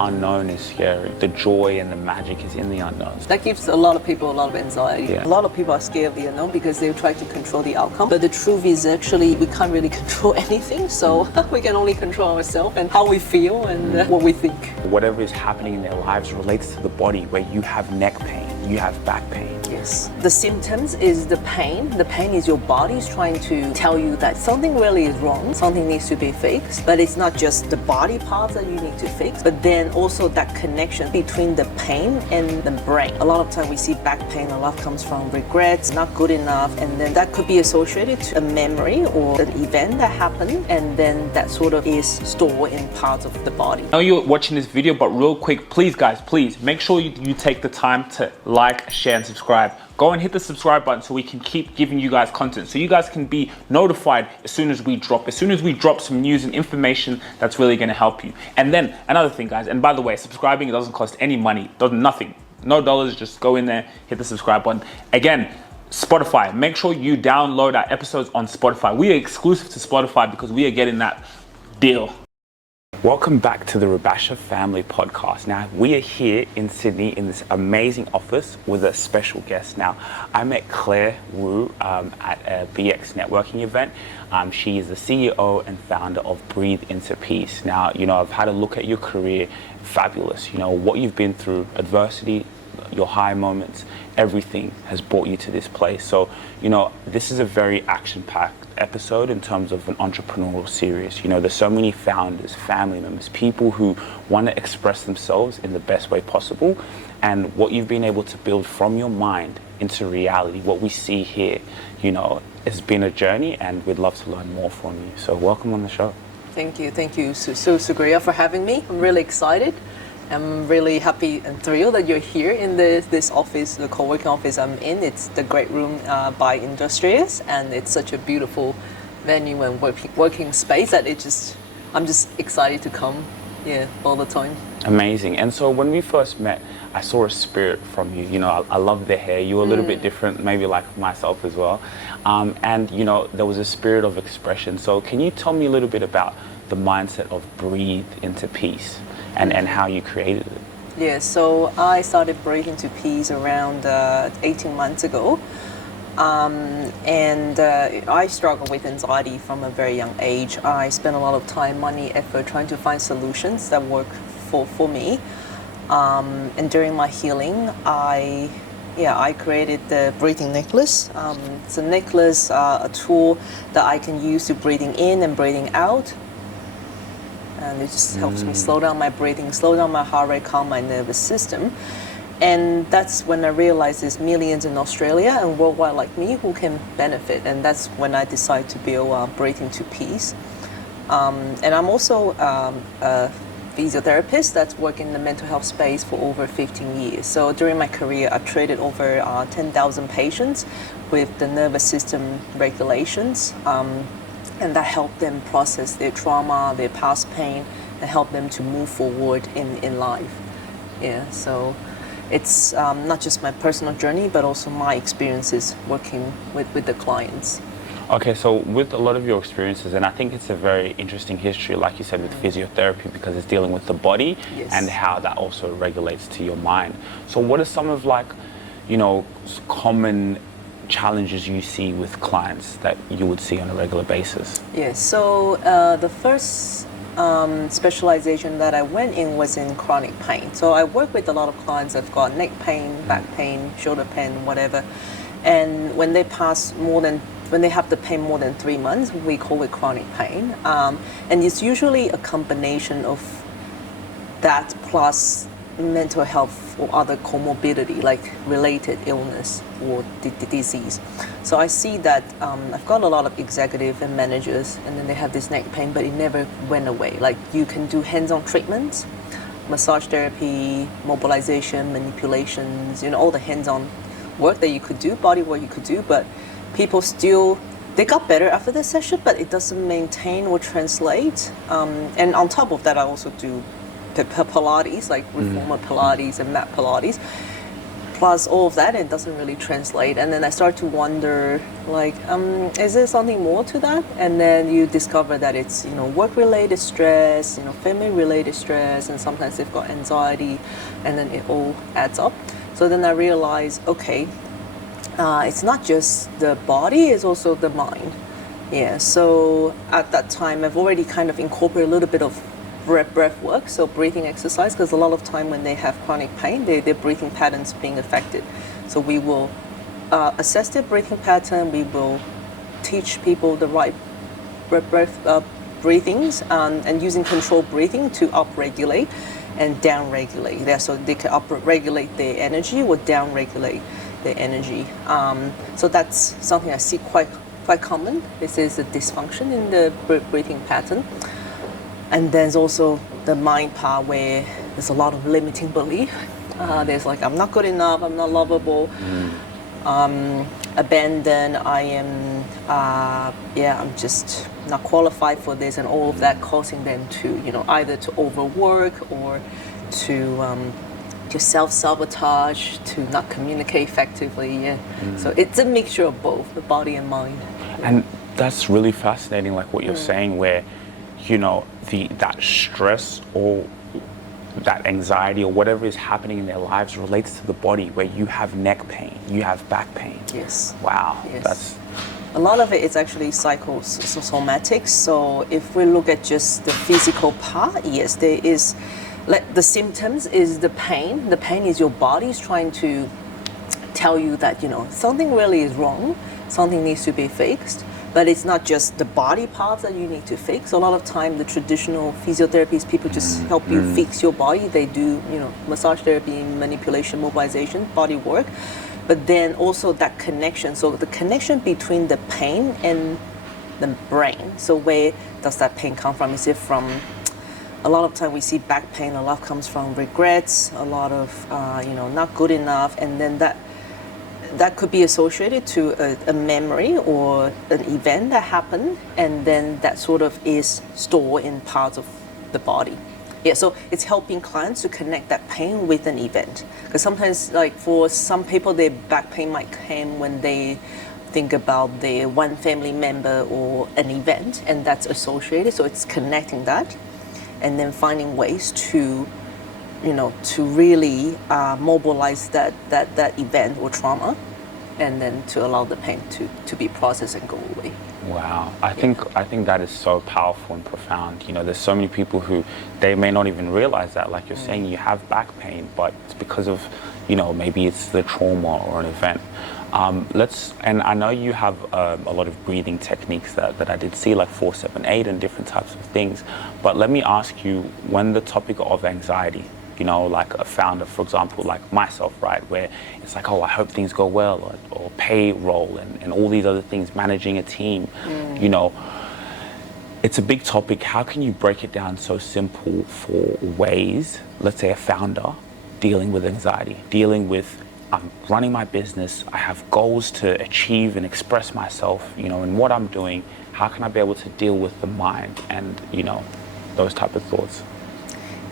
unknown is scary. The joy and the magic is in the unknown. That gives a lot of people a lot of anxiety. Yeah. A lot of people are scared of the unknown because they try to control the outcome. But the truth is actually we can't really control anything. So we can only control ourselves and how we feel and what we think. Whatever is happening in their lives relates to the body, where you have neck pain, you have back pain. Yes. The symptoms is the pain. The pain is your body's trying to tell you that something really is wrong, something needs to be fixed. But it's not just the body parts that you need to fix, but then also that connection between the pain and the brain. A lot of time we see back pain, a lot comes from regrets, not good enough, and then that could be associated to a memory or an event that happened, and then that sort of is stored in parts of the body. I know you're watching this video, but real quick, please guys, please make sure you take the time to like, share, and subscribe. Go and hit the subscribe button so we can keep giving you guys content, so you guys can be notified as soon as we drop some news and information that's really going to help you. And then another thing, guys, and by the way, subscribing, it doesn't cost any money, nothing, no dollars. Just go in there, hit the subscribe button. Again, Spotify, make sure you download our episodes on Spotify. We are exclusive to Spotify because we are getting that deal. Welcome back to the Rubasha Family Podcast. Now, we are here in Sydney in this amazing office with a special guest. Now, I met Claire Wu at a BX networking event. She is the CEO and founder of Breathe Into Peace. Now, I've had a look at your career, fabulous. What you've been through, adversity, your high moments, everything has brought you to this place. So, this is a very action-packed episode in terms of an entrepreneurial series. There's so many founders, family members, people who want to express themselves in the best way possible. And what you've been able to build from your mind into reality, what we see here, has been a journey, and we'd love to learn more from you. So welcome on the show. Thank you, Sugriya, for having me. I'm really excited. I'm really happy and thrilled that you're here in this office, the co-working office I'm in. It's the Great Room by Industrious, and it's such a beautiful venue and working space that I'm just excited to come all the time. Amazing. And so when we first met, I saw a spirit from you. I love the hair. You were a little bit different, maybe like myself as well. And there was a spirit of expression. So can you tell me a little bit about the mindset of Breathe Into Peace and how you created it? Yeah, so I started Breathe Into Peace around 18 months ago. I struggle with anxiety from a very young age. I spent a lot of time, money, effort trying to find solutions that work for me. And during my healing, I created the breathing necklace. It's a necklace, a tool that I can use to breathing in and breathing out. And it just helps me slow down my breathing, slow down my heart rate, calm my nervous system. And that's when I realized there's millions in Australia and worldwide like me who can benefit. And that's when I decided to build Breathe Into Peace. And I'm also a physiotherapist that's worked in the mental health space for over 15 years. So during my career, I've treated over 10,000 patients with the nervous system regulations. And that helped them process their trauma, their past pain, and help them to move forward in life. Yeah, so it's not just my personal journey, but also my experiences working with the clients. Okay, so with a lot of your experiences, and I think it's a very interesting history, like you said, with physiotherapy, because it's dealing with the body and how that also regulates to your mind. So what are some of common challenges you see with clients that you would see on a regular basis? Yeah, so the first specialization that I went in was in chronic pain. So I work with a lot of clients that've got neck pain, back pain, shoulder pain, whatever. And when they have the pain more than 3 months, we call it chronic pain. And it's usually a combination of that plus mental health or other comorbidity, like related illness or disease. So I see that I've got a lot of executive and managers, and then they have this neck pain, but it never went away. Like you can do hands-on treatments, massage therapy, mobilization, manipulations, all the hands-on work that you could do, body work you could do, but people still, they got better after the session, but it doesn't maintain or translate. And on top of that, I also do Pilates, like reformer Pilates and mat Pilates. plus all of that, it doesn't really translate. And then I start to wonder, like, is there something more to that? And then you discover that it's, work-related stress, family-related stress, and sometimes they've got anxiety, and then it all adds up. So then I realized, okay, it's not just the body, it's also the mind. Yeah, so at that time, I've already kind of incorporated a little bit of breath work, so breathing exercise, because a lot of time when they have chronic pain, their breathing patterns being affected. So we will assess their breathing pattern, we will teach people the right breathings, and using controlled breathing to upregulate and downregulate. Yeah, so they can upregulate their energy or downregulate their energy. So that's something I see quite common. This is a dysfunction in the breathing pattern. And there's also the mind part where there's a lot of limiting belief. There's like, I'm not good enough, I'm not lovable, abandoned, I am, I'm just not qualified for this, and all of that causing them to, either to overwork or to self-sabotage, to not communicate effectively. Yeah. So it's a mixture of both, the body and mind. And that's really fascinating, like what you're saying, where that stress or that anxiety or whatever is happening in their lives relates to the body, where you have neck pain, you have back pain. Yes. Wow. Yes. That's a lot of it is actually psychosomatic. So if we look at just the physical part, yes, there is, like, the symptoms is the pain. The pain is your body's trying to tell you that, something really is wrong, something needs to be fixed. But it's not just the body parts that you need to fix. A lot of time, the traditional physiotherapists, people just help you fix your body. They do, massage therapy, manipulation, mobilization, body work. But then also that connection. So the connection between the pain and the brain. So where does that pain come from? Is it from, a lot of time we see back pain, a lot comes from regrets, a lot of, not good enough. And then that could be associated to a memory or an event that happened, and then that sort of is stored in parts of the body. Yeah, so it's helping clients to connect that pain with an event. Because sometimes, like for some people, their back pain might come when they think about their one family member or an event, and that's associated. So it's connecting that, and then finding ways to to really mobilize that event or trauma, and then to allow the pain to be processed and go away. Wow, I think that is so powerful and profound. There's so many people who they may not even realize that, like you're saying, you have back pain, but it's because of, maybe it's the trauma or an event. And I know you have a lot of breathing techniques that I did see, like 4-7-8 and different types of things. But let me ask you, when the topic of anxiety, like a founder, for example, like myself, right, where it's like, oh, I hope things go well, or payroll and all these other things, managing a team, it's a big topic. How can you break it down so simple for ways, let's say a founder dealing with anxiety, dealing with, I'm running my business, I have goals to achieve and express myself, in what I'm doing, how can I be able to deal with the mind and, those type of thoughts?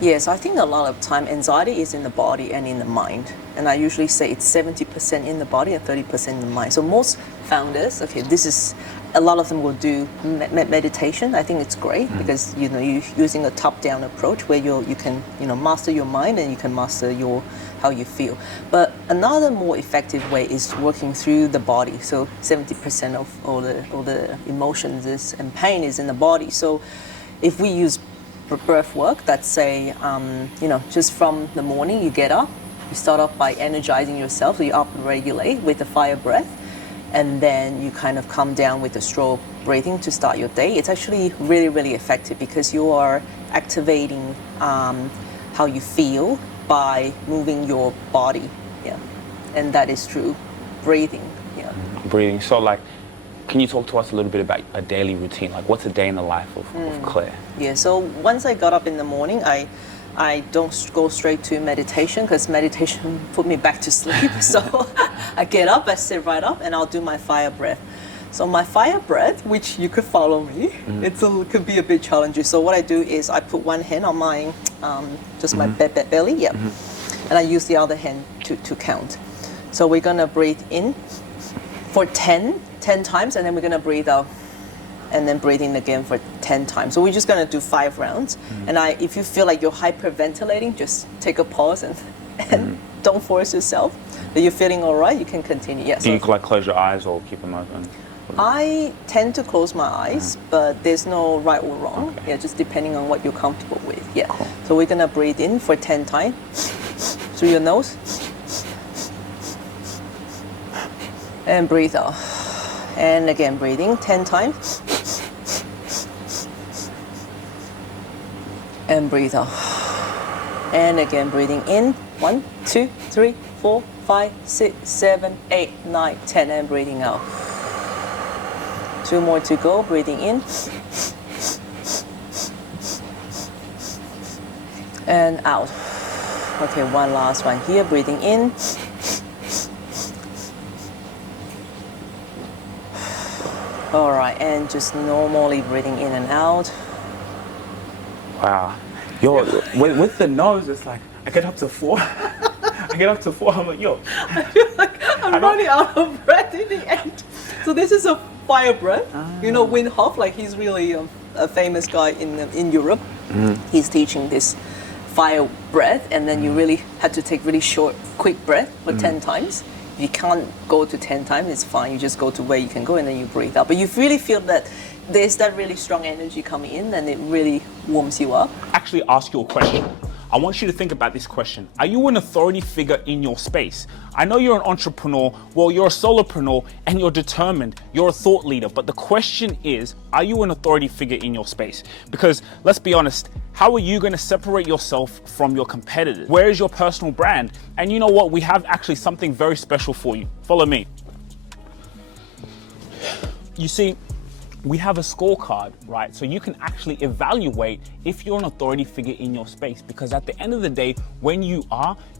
Yes, I think a lot of time anxiety is in the body and in the mind. And I usually say it's 70% in the body and 30% in the mind. So most founders, a lot of them will do meditation. I think it's great because, you're using a top-down approach where you can, master your mind and you can master how you feel. But another more effective way is working through the body. So 70% of all the emotions and pain is in the body. So if we use breath work, that's say, just from the morning you get up, you start off by energizing yourself, so you up-regulate with the fire breath, and then you kind of come down with the stroke breathing to start your day. It's actually really, really effective because you are activating how you feel by moving your body, and that is through breathing. Breathing. So can you talk to us a little bit about a daily routine? Like, what's a day in the life of Claire? Yeah, so once I got up in the morning, I don't go straight to meditation because meditation put me back to sleep. So I get up, I sit right up, and I'll do my fire breath. So my fire breath, which you could follow me, it could be a bit challenging. So what I do is I put one hand on my, my belly, and I use the other hand to count. So we're gonna breathe in for 10 times, and then we're gonna breathe out, and then breathe in again for 10 times. So we're just gonna do 5 rounds. And if you feel like you're hyperventilating, just take a pause and don't force yourself. If you're feeling all right, you can continue. Yeah. Do you like close your eyes or keep them open? I tend to close my eyes, but there's no right or wrong. Okay. Yeah, just depending on what you're comfortable with. Yeah. Cool. So we're gonna breathe in for 10 times through your nose, and breathe out. And again, breathing 10 times, and breathe out. And again, breathing in. 1, 2, 3, 4, 5, 6, 7, 8, 9, 10, and breathing out. 2 more to go. Breathing in and out. Okay, one last one here. Breathing in. All right, and just normally breathing in and out. Wow. With the nose, it's like, I get up to 4. I get up to 4, I'm like, yo. I feel like I'm running out of breath in the end. So this is a fire breath. You know, Wim Hof, like he's really a famous guy in Europe. He's teaching this fire breath, and then you really had to take really short, quick breath for 10 times. If you can't go to 10 times, it's fine. You just go to where you can go, and then you breathe out. But you really feel that there's that really strong energy coming in, and it really warms you up. Actually ask you a question. I want you to think about this question. Are you an authority figure in your space? I know you're an entrepreneur, well, you're a solopreneur, and you're determined, you're a thought leader, but the question is, are you an authority figure in your space? Because let's be honest, how are you going to separate yourself from your competitors? Where is your personal brand? And you know what? We have actually something very special for you. Follow me. You see, we have a scorecard, right? So you can actually evaluate if you're an authority figure in your space, because at the end of the day, when you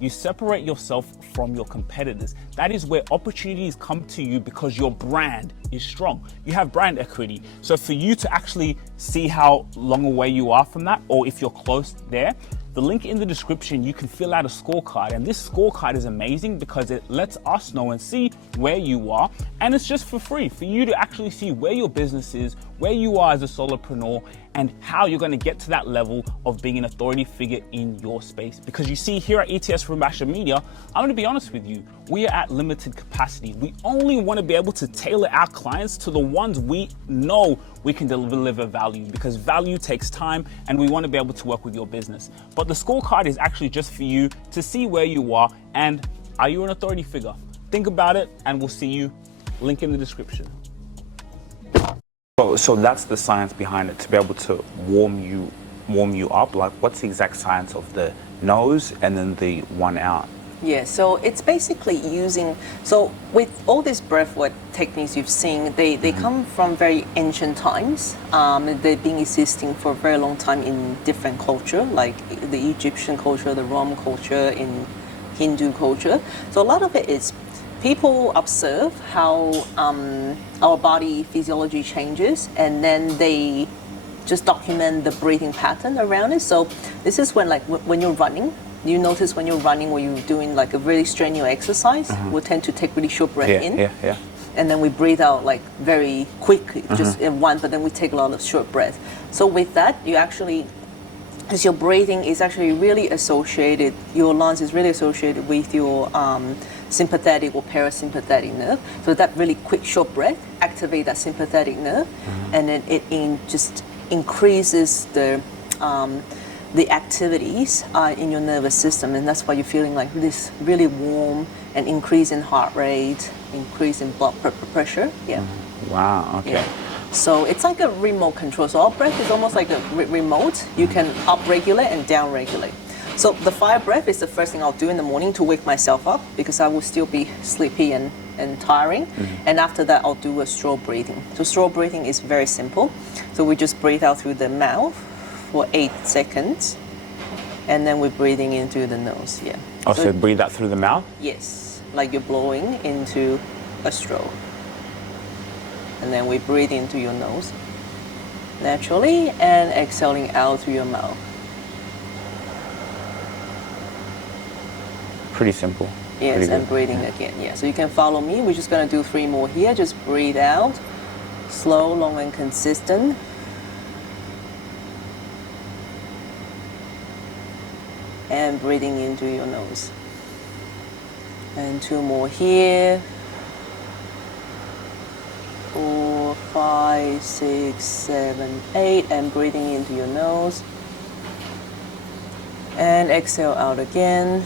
separate yourself from your competitors. That is where opportunities come to you because your brand is strong. You have brand equity. So for you to actually see how long away you are from that, or if you're close there, the link in the description, you can fill out a scorecard, and this scorecard is amazing because it lets us know and see where you are, and it's just for free for you to actually see where your business is, where you are as a solopreneur, and how you're going to get to that level of being an authority figure in your space. Because you see, here at ETS Rubasha Media, I'm going to be honest with you, we are at limited capacity. We only want to be able to tailor our clients to the ones we know we can deliver value, because value takes time, and we want to be able to work with your business. But the scorecard is actually just for you to see where you are, and are you an authority figure? Think about it, and we'll see you. Link in the description. So that's the science behind it, to be able to warm you up. Like, what's the exact science of the nose and then the one out? Yeah, so it's basically using, so with all these breathwork techniques you've seen, they come from very ancient times. They've been existing for a very long time in different culture, like the Egyptian culture, the Roman culture, in Hindu culture. So a lot of it is people observe how our body physiology changes, and then they just document the breathing pattern around it. So this is when, like, when you're running, you notice when you're running or you're doing like a really strenuous exercise, we'll tend to take really short breath in. Yeah. And then we breathe out like very quickly, just in one, but then we take a lot of short breath. So with that, you actually, because your breathing is actually really associated, your lungs is really associated with your sympathetic or parasympathetic nerve. So that really quick short breath activates that sympathetic nerve, and then it just increases the activities in your nervous system, and that's why you're feeling like this really warm, and increase in heart rate, increase in blood pressure. Yeah. Wow. Okay. Yeah. So it's like a remote control. So our breath is almost like a remote. You can up-regulate and down-regulate. So the fire breath is the first thing I'll do in the morning to wake myself up, because I will still be sleepy and tiring. And after that, I'll do a stroke breathing. So stroke breathing is very simple. So we just breathe out through the mouth for 8 seconds, and then we're breathing in through the nose. Yeah. Oh, so breathe out through the mouth? Yes, like you're blowing into a straw. And then we breathe into your nose naturally, and exhaling out through your mouth. Pretty simple. Yes, Pretty and good. breathing again. Yeah, so you can follow me. We're just going to do 3 more here. Just breathe out, slow, long, and consistent. And breathing into your nose. And 2 more here. 4, 5, 6, 7, 8, and breathing into your nose. And exhale out again.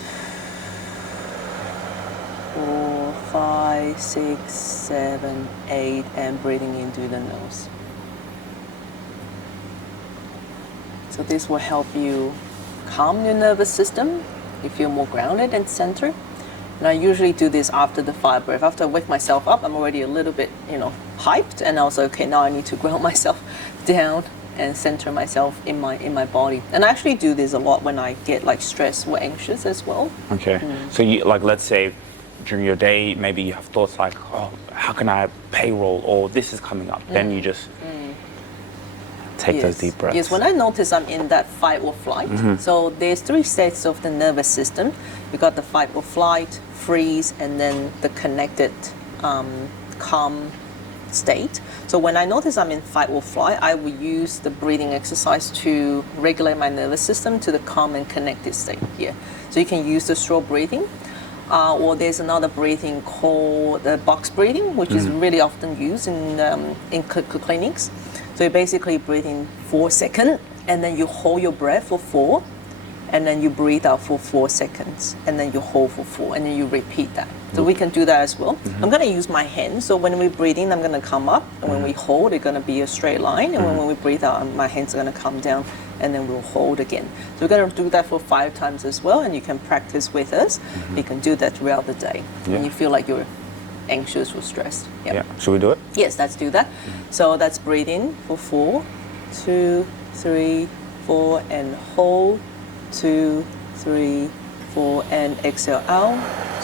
4, 5, 6, 7, 8, and breathing into the nose. So this will help you calm your nervous system. You feel more grounded and centered. And I usually do this after the 5 breath. After I wake myself up, I'm already a little bit, hyped, and I was like, okay, now I need to ground myself down and center myself in my body. And I actually do this a lot when I get like stressed or anxious as well. Okay. So you, like, let's say during your day, maybe you have thoughts like, oh, how can I payroll, or this is coming up. Then you just take those deep breaths. Yes, when I notice I'm in that fight or flight, so there's 3 states of the nervous system. We got the fight or flight, freeze, and then the connected calm state. So when I notice I'm in fight or flight, I will use the breathing exercise to regulate my nervous system to the calm and connected state here. So you can use the straw breathing, or there's another breathing called the box breathing, which is really often used in clinics. So you basically breathe in 4 seconds, and then you hold your breath for 4, and then you breathe out for 4 seconds, and then you hold for 4, and then you repeat that. So we can do that as well. I'm going to use my hands. So when we breathe in, I'm going to come up, and when we hold, it's going to be a straight line, and when we breathe out, my hands are going to come down, and then we'll hold again. So we're going to do that for 5 times as well, and you can practice with us. You can do that throughout the day when you feel like you're anxious or stressed. Yep. Yeah. Should we do it? Yes, let's do that. So that's breathe in for 4, 2, 3, 4, and hold. 2, 3, 4, and exhale out.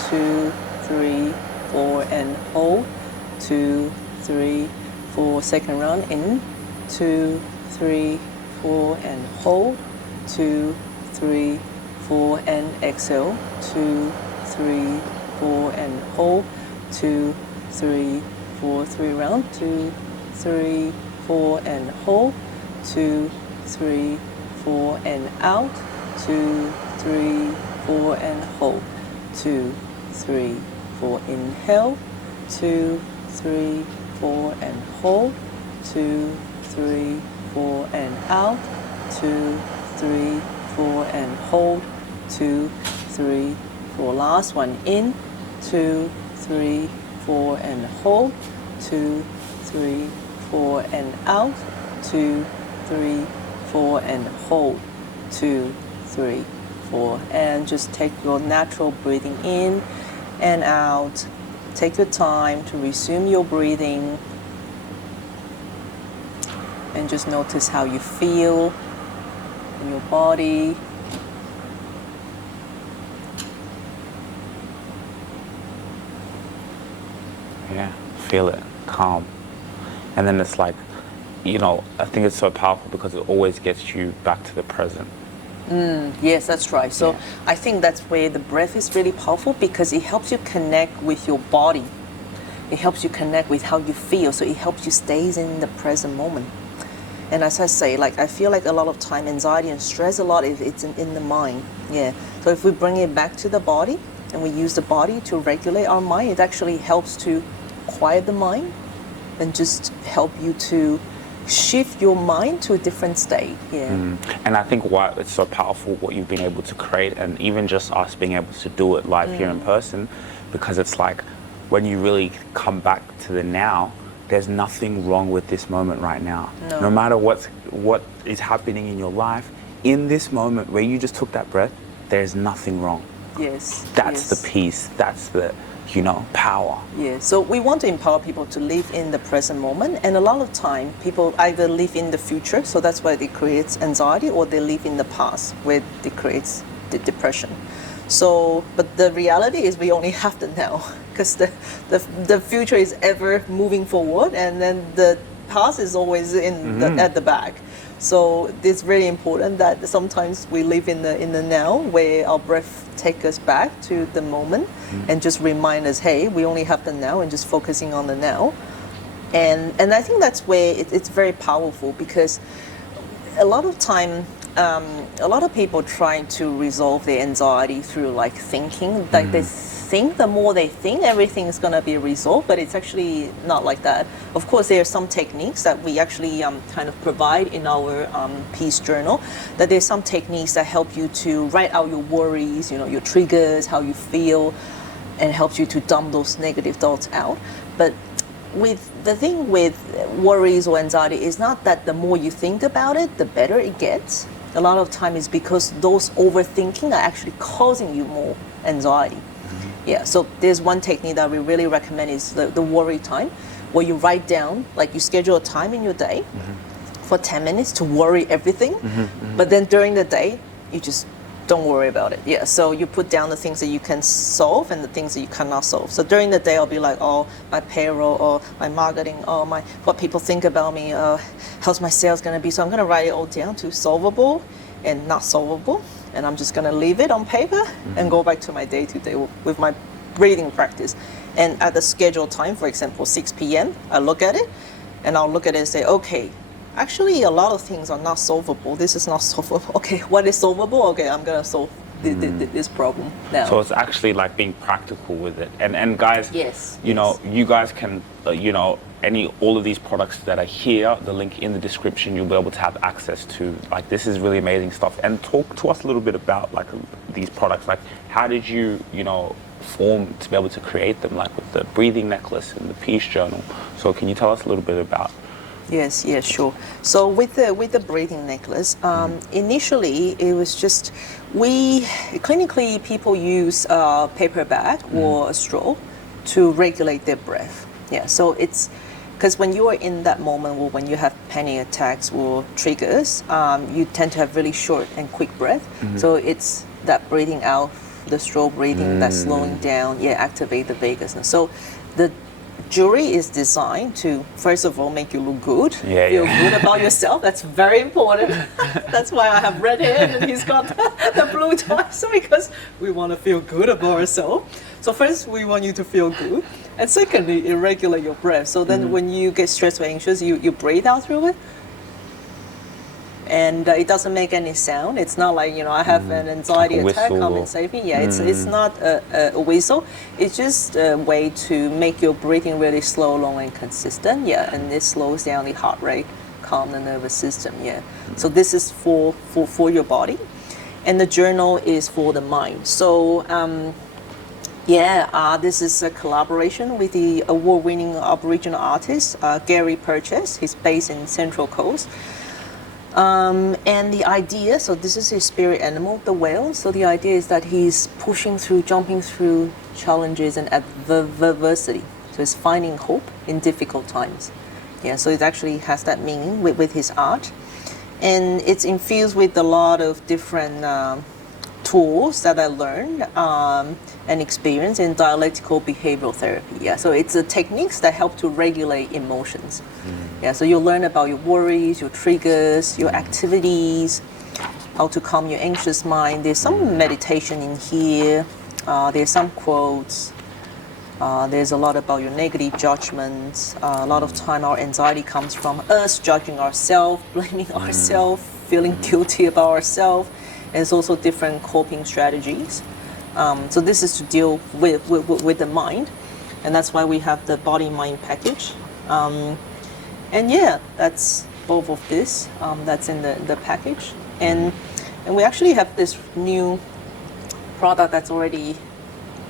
2, 3, 4, and hold. 2, 3, 4. Second round in. 2, 3, 4, and hold. 2, 3, 4, and exhale. 2, 3, 4, and hold. 2, 3, 4, 3 round. 2, 3, 4, and hold. 2, 3, 4, and out. 2, 3, 4, and hold. 2, 3, 4, inhale. 2, 3, 4, and hold. 2, 3, 4, and out. 2, 3, 4, and hold. 2, 3, 4. Last one in. 2, 3, 4, and hold. 2, 3, 4, and out. 2, 3, 4, and hold. 2, 3, 4. And just take your natural breathing in and out. Take your time to resume your breathing. And just notice how you feel in your body. Yeah, feel it, calm. And then it's like, I think it's so powerful because it always gets you back to the present. Yes, that's right. So I think that's where the breath is really powerful, because it helps you connect with your body. It helps you connect with how you feel. So it helps you stay in the present moment. And as I say, I feel like a lot of time anxiety and stress, a lot it's in the mind. Yeah. So if we bring it back to the body and we use the body to regulate our mind, it actually helps to quiet the mind and just help you to shift your mind to a different state. Yeah. And I think why it's so powerful what you've been able to create, and even just us being able to do it live here in person, because it's like when you really come back to the now, there's nothing wrong with this moment right now. No matter what is happening in your life, in this moment where you just took that breath, there's nothing wrong. Yes. That's the peace. That's the power. Yeah, so we want to empower people to live in the present moment, and a lot of time people either live in the future, so that's why it creates anxiety, or they live in the past where it creates the depression. So, but the reality is we only have the now, because the future is ever moving forward, and then the past is always at the back. So it's really important that sometimes we live in the now, where our breath take us back to the moment and just remind us, hey, we only have the now, and just focusing on the now. And I think that's where it's very powerful, because a lot of time, a lot of people trying to resolve their anxiety through like thinking, like they think the more they think, everything is going to be resolved, but it's actually not like that. Of course, there are some techniques that we actually kind of provide in our peace journal, that there's some techniques that help you to write out your worries, your triggers, how you feel, and helps you to dump those negative thoughts out. But the thing with worries or anxiety is not that the more you think about it, the better it gets. A lot of time is because those overthinking are actually causing you more anxiety. Yeah, so there's one technique that we really recommend is the worry time, where you write down, like you schedule a time in your day for 10 minutes to worry everything, but then during the day, you just don't worry about it. Yeah, so you put down the things that you can solve and the things that you cannot solve. So during the day, I'll be like, oh, my payroll, or my marketing, or what people think about me, how's my sales gonna be? So I'm gonna write it all down to solvable and not solvable. And I'm just gonna leave it on paper and go back to my day-to-day with my breathing practice. And at the scheduled time, for example, 6 p.m., I look at it, and I'll look at it and say, okay, actually a lot of things are not solvable. This is not solvable. Okay, what is solvable? Okay, I'm gonna solve this problem now. So it's actually like being practical with it. And guys, Yes, you guys can, all of these products that are here, the link in the description, you'll be able to have access to. Like, this is really amazing stuff. And talk to us a little bit about like these products. Like, how did you, form to be able to create them, like with the breathing necklace and the peace journal? So can you tell us a little bit about? Yes, sure. So with the breathing necklace, initially it was just clinically people use a paper bag or a straw to regulate their breath. Yeah, so it's because when you are in that moment, or when you have panic attacks or triggers, you tend to have really short and quick breath. So it's that breathing out, the straw breathing, that's slowing down, activate the vagus nerve. So the jewelry is designed to, first of all, make you look good, feel good about yourself. That's very important. That's why I have red hair and he's got the blue tie. So because we want to feel good about ourselves. So first, we want you to feel good. And secondly, it regulates your breath. So then when you get stressed or anxious, you breathe out through it. And it doesn't make any sound. It's not like, I have an anxiety attack, come and save me. Yeah, it's not a whistle. It's just a way to make your breathing really slow, long, and consistent. Yeah, and it slows down the heart rate, calm the nervous system. Yeah. So this is for your body. And the journal is for the mind. So, this is a collaboration with the award-winning Aboriginal artist, Gary Purchase. He's based in Central Coast. And the idea, so this is his spirit animal, the whale. So the idea is that he's jumping through challenges and adversity. So it's finding hope in difficult times. Yeah, so it actually has that meaning with his art. And it's infused with a lot of different tools that I learned and experienced in dialectical behavioral therapy. Yeah, so it's the techniques that help to regulate emotions. Yeah, so you'll learn about your worries, your triggers, your activities, how to calm your anxious mind. There's some meditation in here. There's some quotes. There's a lot about your negative judgments. A lot of time our anxiety comes from us judging ourselves, blaming ourselves, feeling guilty about ourselves. And it's also different coping strategies. So this is to deal with the mind. And that's why we have the body-mind package. And that's both of this. That's in the package. And we actually have this new product that's already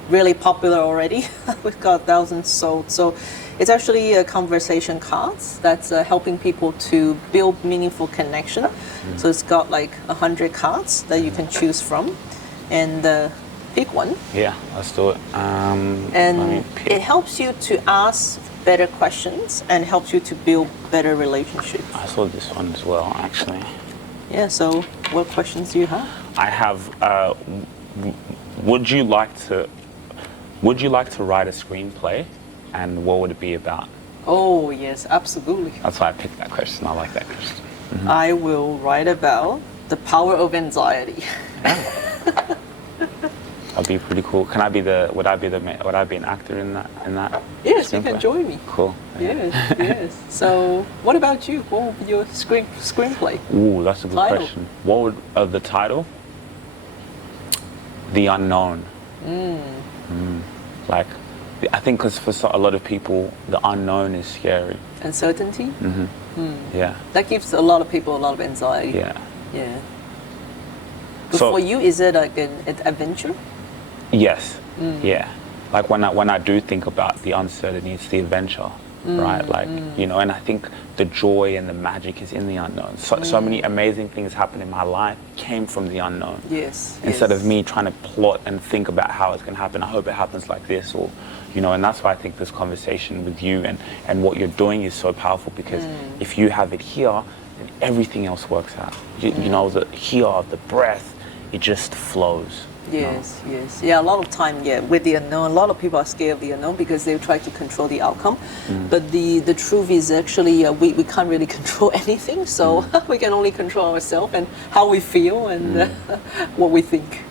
really popular already. We've got thousands sold. So it's actually a conversation cards that's helping people to build meaningful connection. So it's got like 100 cards that you can choose from, and pick one. Yeah, let's do it. And it helps you to ask better questions and helps you to build better relationships. I saw this one as well, actually. Yeah. So what questions do you have? I have. Would you like to write a screenplay, and what would it be about? Oh yes, absolutely. That's why I picked that question. I like that question. I will write about the power of anxiety. That'd be pretty cool. Would I be an actor in that? Yes, you screenplay? can join me. Cool. Yes, yes. So, what about you? What would be your screenplay? Ooh, that's a good Title. question. What would the title? The Unknown. Like, I think because for a lot of people, the unknown is scary. Uncertainty? Yeah. That gives a lot of people a lot of anxiety. Yeah. Yeah. But So- for you, is it like an adventure? Yes. Yeah. Like when I do think about the uncertainty, it's the adventure, right? Like, and I think the joy and the magic is in the unknown. So many amazing things happen in my life came from the unknown. Yes. Instead of me trying to plot and think about how it's going to happen, I hope it happens like this, or, and that's why I think this conversation with you and what you're doing is so powerful, because if you have it here, then everything else works out. You know, the the breath, it just flows. Yes, yes. Yeah, a lot of time, with the unknown, a lot of people are scared of the unknown because they try to control the outcome. But the truth is actually we can't really control anything, so we can only control ourselves and how we feel and what we think.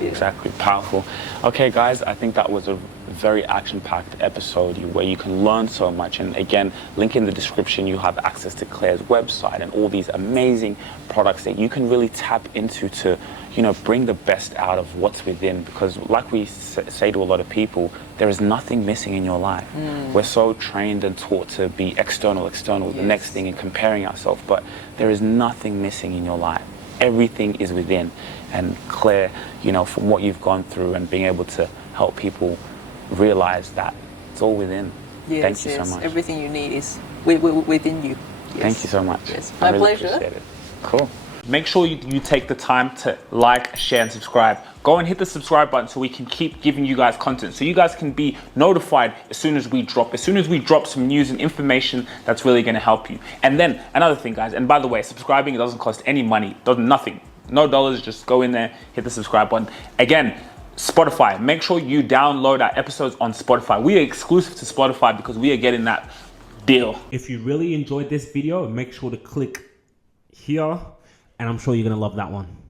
Yeah. Exactly, powerful. Okay, guys, I think that was a very action-packed episode where you can learn so much. And again, link in the description, you have access to Claire's website and all these amazing products that you can really tap into to, bring the best out of what's within. Because like we say to a lot of people, there is nothing missing in your life. We're so trained and taught to be external, the next thing, and comparing ourselves, but there is nothing missing in your life. Everything is within. And Claire, from what you've gone through and being able to help people realize that it's all within. Yes, Thank you yes. so much. Everything you need is within you. Yes. Thank you so much. Yes. I My really pleasure. appreciate it. Cool. Make sure you take the time to like, share, and subscribe. Go and hit the subscribe button so we can keep giving you guys content, so you guys can be notified as soon as we drop some news and information that's really going to help you. And then another thing, guys, and by the way, subscribing, it doesn't cost any money, nothing, no dollars. Just go in there, hit the subscribe button. Again, Spotify, make sure you download our episodes on Spotify. We are exclusive to Spotify because we are getting that deal. If you really enjoyed this video, make sure to click here, and I'm sure you're gonna love that one.